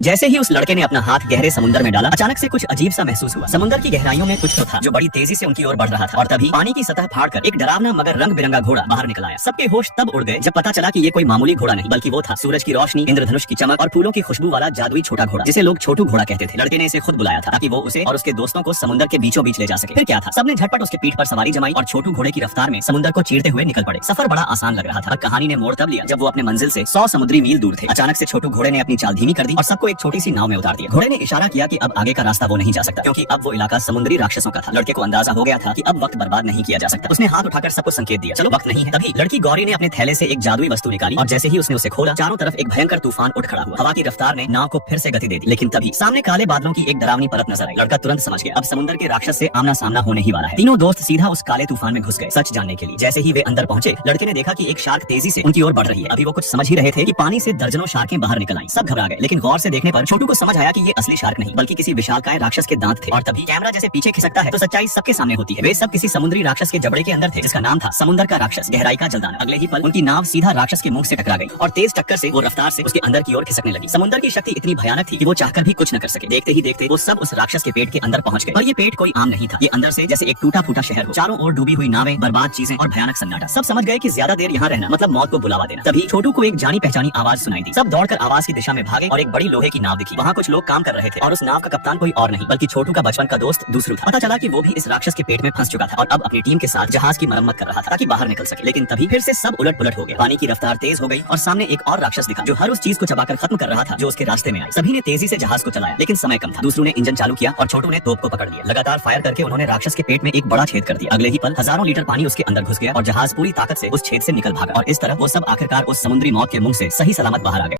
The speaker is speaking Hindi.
जैसे ही उस लड़के ने अपना हाथ गहरे समुद्र में डाला, अचानक से कुछ अजीब सा महसूस हुआ। समुद्र की गहराइयों में कुछ तो था जो बड़ी तेजी से उनकी ओर बढ़ रहा था और तभी पानी की सतह फाड़कर एक डरावना मगर रंग बिरंगा घोड़ा बाहर निकल आया। सबके होश तब उड़ गए जब पता चला कि ये कोई मामूली घोड़ा नहीं बल्कि वो था सूरज की रोशनी, इंद्रधनुष की चमक और फूलों की खुशबू वाला जादुई छोटा घोड़ा, जिसे लोग छोटू घोड़ा कहते थे। लड़के ने इसे खुद बुलाया था ताकि वो उसे और उसके दोस्तों को समुद्र के बीचों बीच ले जा सके। फिर क्या था, सबने झटपट उसके पीठ पर सवारी जमाई और छोटू घोड़े की रफ्तार में समुद्र को चीरते हुए निकल पड़े। सफर बड़ा आसान लग रहा था। कहानी ने मोड़ तब लिया जब वो अपने मंजिल से 100 समुद्री मील दूर थे। अचानक से छोटू घोड़े ने अपनी चाल धीमी कर दी और सबको एक छोटी सी नाव में उतार दिया। घोड़े ने इशारा किया कि अब आगे का रास्ता वो नहीं जा सकता क्योंकि अब वो इलाका समुद्री राक्षसों का था। लड़के को अंदाजा हो गया था कि अब वक्त बर्बाद नहीं किया जा सकता। उसने हाथ उठाकर सबको संकेत दिया, चलो वक्त नहीं है। तभी लड़की गौरी ने अपने थैले से एक जादुई वस्तु निकाली और जैसे ही उसने उसे खोला, चारों तरफ एक भयंकर तूफान उठ खड़ा हुआ। हवा की रफ्तार ने नाव को फिर से गति दे दी, लेकिन तभी सामने काले बादलों की एक डरावनी परत नजर आई। लड़का तुरंत समझ गया अब समुद्र के राक्षस से आमना सामना होने ही वाला है। तीनों दोस्त सीधा उस काले तूफान में घुस गए सच जानने के लिए। जैसे ही वे अंदर पहुंचे, लड़के ने देखा कि एक शार्क तेजी से उनकी ओर बढ़ रही है। अभी वो कुछ समझ ही रहे थे कि पानी से दर्जनों शार्कें बाहर निकल आईं। सब घबरा गए, लेकिन गौर से देखने पर छोटू को समझ आया कि ये असली शार्क नहीं बल्कि किसी विशालकाय राक्षस के दांत थे। और तभी कैमरा जैसे पीछे खिसकता है तो सच्चाई सबके सामने होती है। वे सब किसी समुद्री राक्षस के जबड़े के अंदर थे जिसका नाम था समुद्र का राक्षस, गहराई का जलदान। अगले ही पल उनकी नाव सीधा राक्षस के मुंह से टकरा गई और तेज टक्कर से वो रफ्तार से उसके अंदर की ओर खिसकने लगी। समुद्र की शक्ति इतनी भयानक थी कि वो चाहकर भी कुछ न कर सके। देखते ही देखते वो सब उस राक्षस के पेट के अंदर पहुंच गए। और ये पेट कोई आम नहीं था, ये अंदर से जैसे एक टूटा फूटा शहर हो। चारों ओर डूबी हुई नावें, बर्बाद चीजें और भयानक सन्नाटा। सब समझ गए कि ज्यादा देर यहाँ रहना मतलब मौत को बुलावा देना। तभी छोटू को एक जानी पहचानी आवाज सुनाई दी। सब दौड़कर आवाज की दिशा में भागे और एक बड़ी लोहे की नाव दिखी। वहाँ कुछ लोग काम कर रहे थे और उस नाव का कप्तान कोई और नहीं बल्कि छोटू का बचपन का दोस्त दूसरू था। पता चला कि वो भी इस राक्षस के पेट में फंस चुका था और अब अपनी टीम के साथ जहाज की मरम्मत कर रहा था ताकि बाहर निकल सके। लेकिन तभी फिर से सब उलट पुलट हो गया। पानी की रफ्तार तेज हो गई और सामने एक और राक्षस दिखा जो हर उस चीज को चबाकर खत्म कर रहा था जो उसके रास्ते में आई। सभी ने तेजी से जहाज को चलाया लेकिन समय कम था। दूसरू ने इंजन चालू किया और छोटू ने तोप को पकड़ लिया। लगातार फायर करके उन्होंने राक्षस के पेट में एक बड़ा छेद कर दिया। अगले ही पल हजारों लीटर पानी उसके अंदर घुस गया और जहाज पूरी ताकत से उस छेद से निकल भागा। और इस तरह वो सब आखिरकार उस समुद्री मौत के मुंह से सही सलामत बाहर आ गए।